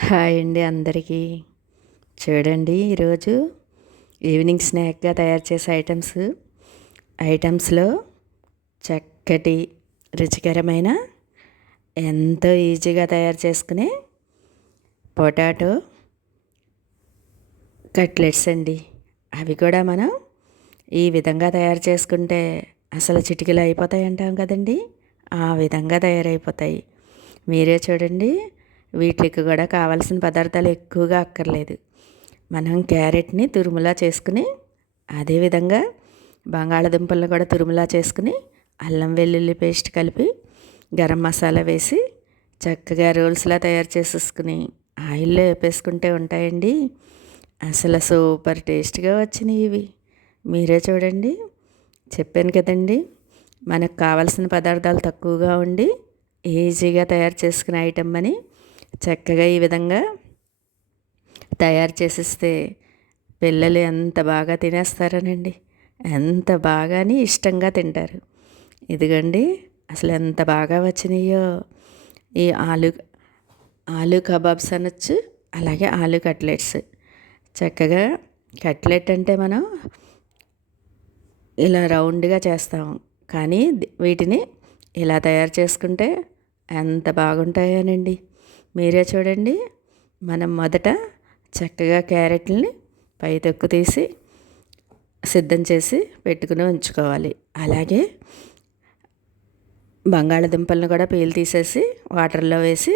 Hi అండి అందరికీ. చూడండి ఈరోజు ఈవినింగ్ స్నాక్గా తయారు చేసే ఐటమ్స్. ఐటమ్స్లో చక్కటి రుచికరమైన ఎంతో ఈజీగా తయారు చేసుకునే పొటాటో కట్లెట్స్ అండి. అవి కూడా మనం ఈ విధంగా తయారు చేసుకుంటే అసలు చిటికలు అయిపోతాయి అంటాం కదండి. ఆ విధంగా తయారైపోతాయి. మీరే చూడండి. వీటికి కూడా కావాల్సిన పదార్థాలు ఎక్కువగా అక్కర్లేదు. మనం క్యారెట్ని తురుములా చేసుకుని అదేవిధంగా బంగాళదుంపలను కూడా తురుములా చేసుకుని అల్లం వెల్లుల్లి పేస్ట్ కలిపి గరం మసాలా వేసి చక్కగా రోల్స్లా తయారు చేసేసుకుని ఆయిల్లో వేపేసుకుంటే ఉంటాయండి. అసలు సూపర్ టేస్ట్గా వచ్చినాయి ఇవి. మీరే చూడండి. చెప్పాను కదండి మనకు కావాల్సిన పదార్థాలు తక్కువగా ఉండి ఈజీగా తయారు చేసుకునే ఐటమ్ అని చక్కగా ఈ విధంగా తయారు చేసేస్తే పిల్లలు ఎంత బాగా తినేస్తారనండి. ఎంత బాగాని ఇష్టంగా తింటారు. ఇదిగండి అసలు ఎంత బాగా వచ్చినాయో. ఈ ఆలు ఆలు కబాబ్స్ అనొచ్చు అలాగే ఆలు కట్లెట్స్. చక్కగా కట్లెట్ అంటే మనం ఇలా రౌండ్గా చేస్తాము. కానీ వీటిని ఇలా తయారు చేసుకుంటే ఎంత బాగుంటాయోనండి. మీరే చూడండి. మనం మొదట చక్కగా క్యారెట్లని పై తొక్కు తీసి సిద్ధం చేసి పెట్టుకుని ఉంచుకోవాలి. అలాగే బంగాళదుంపలను కూడా పీలు తీసేసి వాటర్లో వేసి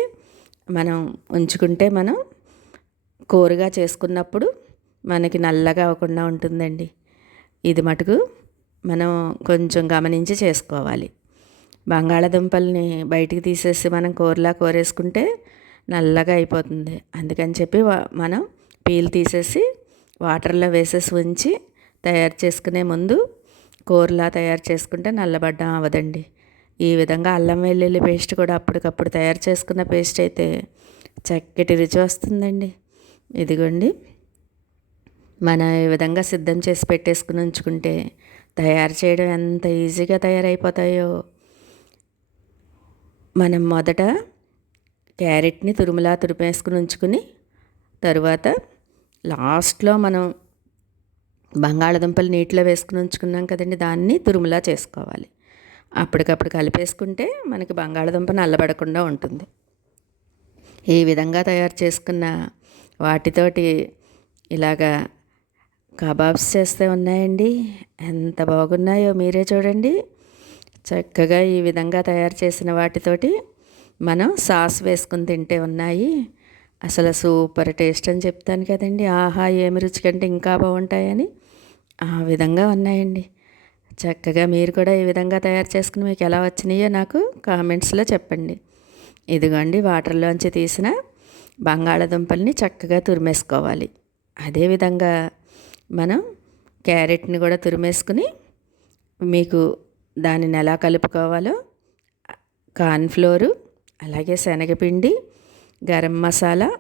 మనం ఉంచుకుంటే మనం కూరగా చేసుకున్నప్పుడు మనకి నల్లగా అవ్వకుండా ఉంటుందండి. ఇది మటుకు మనం కొంచెం గమనించి చేసుకోవాలి. బంగాళదుంపల్ని బయటికి తీసేసి మనం కూరలా కోరేసుకుంటే నల్లగా అయిపోతుంది. అందుకని చెప్పి మనం పీల్ తీసేసి వాటర్లో వేసేసి ఉంచి తయారు చేసుకునే ముందు కూరలా తయారు చేసుకుంటే నల్లబడ్డం అవ్వదండి. ఈ విధంగా అల్లం వెల్లుల్లి పేస్ట్ కూడా అప్పటికప్పుడు తయారు చేసుకున్న పేస్ట్ అయితే చక్కటి రుచి వస్తుందండి. ఇదిగోండి. మనం ఈ విధంగా సిద్ధం చేసి పెట్టేసుకుని ఉంచుకుంటే తయారు చేయడం ఎంత ఈజీగా తయారైపోతాయో. మనం మొదట క్యారెట్ని తురుములా తురిపేసుకుని ఉంచుకుని తరువాత లాస్ట్లో మనం బంగాళదుంపలు నీటిలో వేసుకుని ఉంచుకున్నాం కదండి దాన్ని తురుములా చేసుకోవాలి. అప్పటికప్పుడు కలిపేసుకుంటే మనకి బంగాళదుంప నల్లబడకుండా ఉంటుంది. ఈ విధంగా తయారు చేసుకున్న వాటితోటి ఇలాగా కబాబ్స్ చేస్తే ఉన్నాయండి. ఎంత బాగున్నాయో మీరే చూడండి. చక్కగా ఈ విధంగా తయారు చేసిన వాటితోటి మనం సాస్ వేసుకుని తింటే ఉన్నాయి. అసలు సూపర్ టేస్ట్ అని చెప్తాను కదండి. ఆహా ఏమి రుచి కంటే ఇంకా బాగుంటాయని. ఆ విధంగా ఉన్నాయండి. చక్కగా మీరు కూడా ఈ విధంగా తయారు చేసుకుని మీకు ఎలా వచ్చినాయో నాకు కామెంట్స్లో చెప్పండి. ఇదిగోండి వాటర్లోంచి తీసిన బంగాళదుంపల్ని చక్కగా తురిమేసుకోవాలి. అదేవిధంగా మనం క్యారెట్ని కూడా తురిమేసుకుని మీకు దానిని ఎలా కలుపుకోవాలో కార్న్ఫ్లోరు అలాగే శనగపిండి గరం మసాలా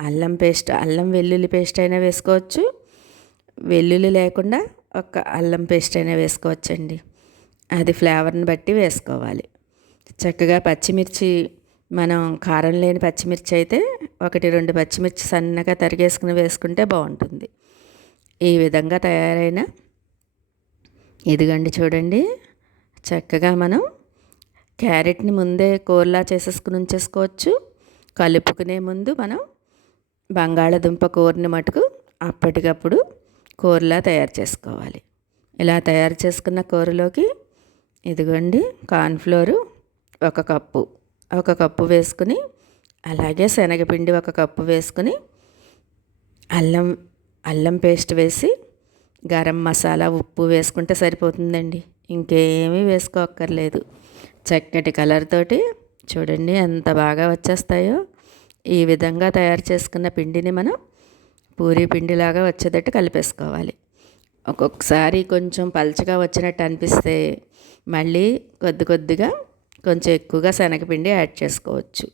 అల్లం పేస్ట్ అల్లం వెల్లుల్లి పేస్ట్ అయినా వేసుకోవచ్చు. వెల్లుల్లి లేకుండా ఒక అల్లం పేస్ట్ అయినా వేసుకోవచ్చండి. అది ఫ్లేవర్ని బట్టి వేసుకోవాలి. చక్కగా పచ్చిమిర్చి మనం కారం లేని పచ్చిమిర్చి అయితే ఒకటి రెండు పచ్చిమిర్చి సన్నగా తరిగేసుకుని వేసుకుంటే బాగుంటుంది. ఈ విధంగా తయారైన ఇదిగండి చూడండి. చక్కగా మనం క్యారెట్ని ముందే కూరలా చేసేసుకుని ఉంచేసుకోవచ్చు కలుపుకునే ముందు మనం బంగాళదుంప కూరని మటుకు అప్పటికప్పుడు కూరలా తయారు చేసుకోవాలి. ఇలా తయారు చేసుకున్న కూరలోకి ఇదిగోండి కార్న్ఫ్లోరు ఒక కప్పు. ఒక కప్పు వేసుకుని అలాగే శనగపిండి ఒక కప్పు వేసుకుని అల్లం అల్లం పేస్ట్ వేసి గరం మసాలా ఉప్పు వేసుకుంటే సరిపోతుందండి. ఇంకేమీ వేసుకోక్కర్లేదు. చక్కటి కలర్ తోటి చూడండి ఎంత బాగా వచ్చేస్తాయో. ఈ విధంగా తయారు చేసుకున్న పిండిని మనం పూరీ పిండిలాగా వచ్చేటట్టు కలిపేసుకోవాలి. ఒక్కొక్కసారి కొంచెం పలచగా వచ్చినట్టు అనిపిస్తే మళ్ళీ కొద్ది కొద్దిగా కొంచెం ఎక్కువగా శనగపిండి యాడ్ చేసుకోవచ్చు.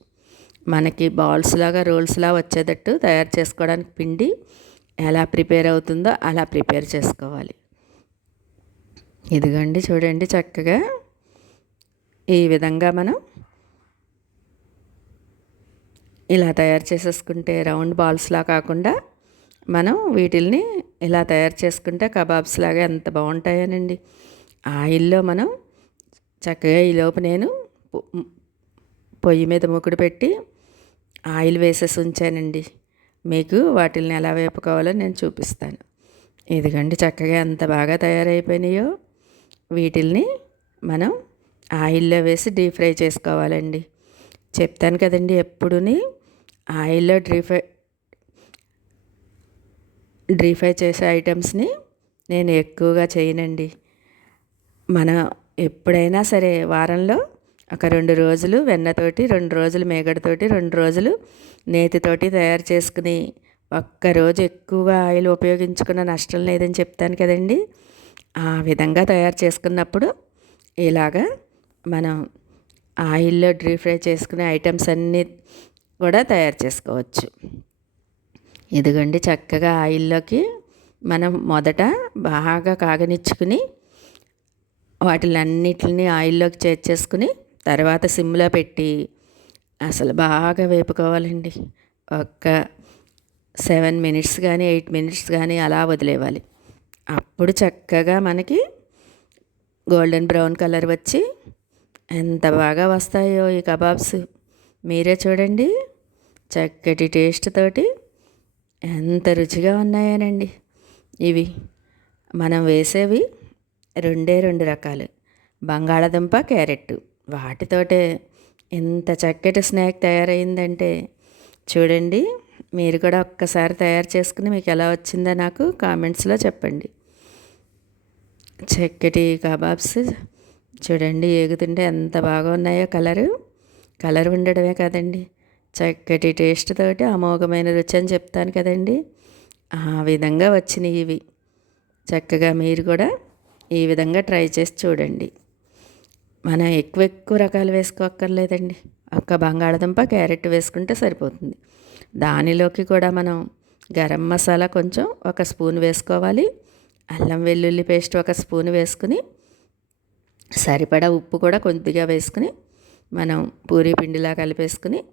మనకి బాల్స్ లాగా రోల్స్లా వచ్చేటట్టు తయారు చేసుకోవడానికి పిండి ఎలా ప్రిపేర్ అవుతుందో అలా ప్రిపేర్ చేసుకోవాలి. ఇదిగోండి చూడండి చక్కగా ఈ విధంగా మనం ఇలా తయారు చేసేసుకుంటే రౌండ్ బాల్స్లా కాకుండా మనం వీటిల్ని ఇలా తయారు చేసుకుంటే కబాబ్స్ లాగా ఎంత బాగుంటాయనండి. ఆయిల్లో మనం చక్కగా ఈలోపు నేను పొయ్యి మీద మూకుడు పెట్టి ఆయిల్ వేసేసి ఉంచానండి. మీకు వాటిల్ని ఎలా వేపుకోవాలో నేను చూపిస్తాను. ఇదిగండి చక్కగా ఎంత బాగా తయారైపోయినాయో వీటిల్ని మనం ఆయిల్లో వేసి డీప్ ఫ్రై చేసుకోవాలండి. చెప్తాను కదండి ఎప్పుడుని? ఆయిల్లో డీప్ ఫ్రై డీప్ ఫ్రై చేసే ఐటమ్స్ని నేను ఎక్కువగా చేయనండి. మన ఎప్పుడైనా సరే వారంలో ఒక రెండు రోజులు వెన్నతోటి రెండు రోజులు మేగడతోటి రెండు రోజులు నేతితోటి తయారు చేసుకుని ఒక్కరోజు ఎక్కువగా ఆయిల్ ఉపయోగించుకున్న నష్టం లేదని చెప్తాను కదండి. ఆ విధంగా తయారు చేసుకున్నప్పుడు ఇలాగా మనం ఆయిల్లో డీప్ ఫ్రై చేసుకునే ఐటమ్స్ అన్నీ కూడా తయారు చేసుకోవచ్చు. ఇదిగోండి చక్కగా ఆయిల్లోకి మనం మొదట బాగా కాగనిచ్చుకుని వాటిలన్నిటిని ఆయిల్లోకి చేర్చేసుకుని తర్వాత సిమ్లో పెట్టి అసలు బాగా వేపుకోవాలండి. ఒక్క సెవెన్ మినిట్స్ కానీ ఎయిట్ మినిట్స్ కానీ అలా వదిలేవాలి. అప్పుడు చక్కగా మనకి గోల్డెన్ బ్రౌన్ కలర్ వచ్చి ఎంత బాగా వస్తాయో ఈ కబాబ్స్. మీరే చూడండి. చక్కటి టేస్ట్ తోటి ఎంత రుచిగా ఉన్నాయనండి. ఇవి మనం వేసేవి రెండే రెండు రకాలు. బంగాళదుంప క్యారెట్ వాటితోటే ఎంత చక్కటి స్నాక్ తయారైందంటే చూడండి. మీరు కూడా ఒక్కసారి తయారు చేసుకుని మీకు ఎలా వచ్చిందో నాకు కామెంట్స్లో చెప్పండి. చక్కటి కబాబ్స్ చూడండి ఏగుతుంటే ఎంత బాగా ఉన్నాయో కలరు. కలర్ ఉండడమే కదండి. చక్కటి టేస్ట్ తోటి అమోఘమైన రుచి అని చెప్తాను కదండి. ఆ విధంగా వచ్చినాయి ఇవి. చక్కగా మీరు కూడా ఈ విధంగా ట్రై చేసి చూడండి. మనం ఎక్కువ ఎక్కువ రకాలు వేసుకోక్కర్లేదండి. ఒక్క బంగాళదుంప క్యారెట్ వేసుకుంటే సరిపోతుంది. దానిలోకి కూడా మనం గరం మసాలా కొంచెం ఒక స్పూన్ వేసుకోవాలి. అల్లం వెల్లుల్లి పేస్ట్ ఒక స్పూన్ వేసుకుని సరిపడా ఉప్పు కూడా కొద్దిగా వేసుకుని మనం పూరీ పిండిలా కలిపేసుకుని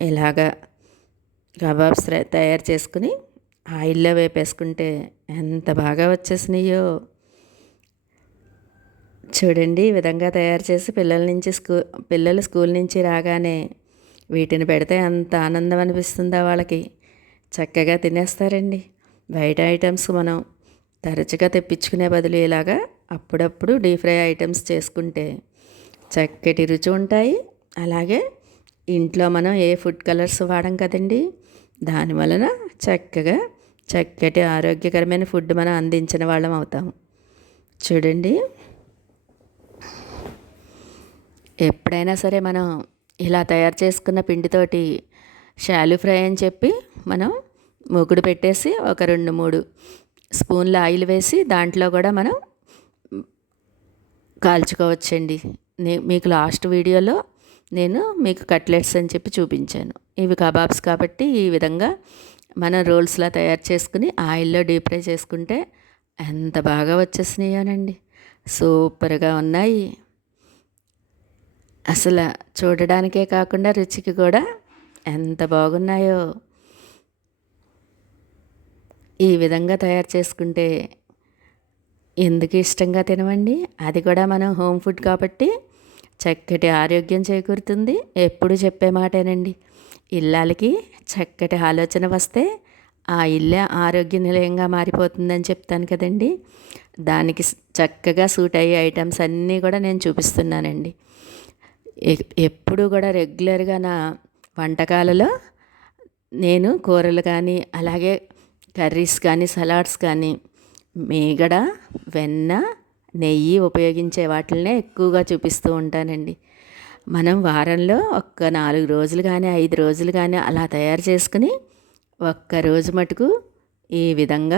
ఇలాగా కబాబ్స్ తయారు చేసుకుని ఆయిల్లో వేపేసుకుంటే ఎంత బాగా వచ్చేసినాయో. చూడండి ఈ విధంగా తయారు చేసి పిల్లల నుంచి స్కూ పిల్లలు స్కూల్ నుంచి రాగానే వీటిని పెడితే అంత ఆనందం అనిపిస్తుందా వాళ్ళకి. చక్కగా తినేస్తారండి. బయట ఐటమ్స్ మనం తరచుగా తెప్పించుకునే బదులు ఇలాగా అప్పుడప్పుడు డీప్ ఫ్రై ఐటమ్స్ చేసుకుంటే చక్కటి రుచి ఉంటాయి. అలాగే ఇంట్లో మనం ఏ ఫుడ్ కలర్స్ వాడం కదండి? దాని వలన చక్కగా చక్కటి ఆరోగ్యకరమైన ఫుడ్ మనం అందించిన వాళ్ళం అవుతాము చూడండి. ఎప్పుడైనా సరే మనం ఇలా తయారు చేసుకున్న పిండితోటి షాలు ఫ్రై అని చెప్పి మనం మూకుడు పెట్టేసి ఒక రెండు మూడు స్పూన్ల ఆయిల్ వేసి దాంట్లో కూడా మనం కాల్చుకోవచ్చండి. నే మీకు లాస్ట్ వీడియోలో నేను మీకు కట్లెట్స్ అని చెప్పి చూపించాను. ఇవి కబాబ్స్ కాబట్టి ఈ విధంగా మనం రోల్స్లా తయారు చేసుకుని ఆయిల్లో డీప్ ఫ్రై చేసుకుంటే ఎంత బాగా వచ్చేసినాయోనండి. సూపర్గా ఉన్నాయి. అసలు చూడడానికే కాకుండా రుచికి కూడా ఎంత బాగున్నాయో. ఈ విధంగా తయారు చేసుకుంటే ఎందుకు ఇష్టంగా తినవండి అది కూడా మనం హోమ్ ఫుడ్ కాబట్టి చక్కటి ఆరోగ్యం చేకూరుతుంది. ఎప్పుడు చెప్పే మాటేనండి. ఇల్లాలకి చక్కటి ఆలోచన వస్తే ఆ ఇల్లే ఆరోగ్య నిలయంగా మారిపోతుందని చెప్తాను కదండి. దానికి చక్కగా సూట్ అయ్యే ఐటమ్స్ అన్నీ కూడా నేను చూపిస్తున్నానండి. ఎప్పుడు కూడా రెగ్యులర్గా నా వంటకాలలో నేను కూరలు కానీ అలాగే కర్రీస్ కానీ సలాడ్స్ కానీ మీగడ వెన్న నెయ్యి ఉపయోగించే వాటినే ఎక్కువగా చూపిస్తూ ఉంటానండి. మనం వారంలో ఒక్క నాలుగు రోజులు కానీ ఐదు రోజులు కానీ అలా తయారు చేసుకుని ఒక్క రోజు మటుకు ఈ విధంగా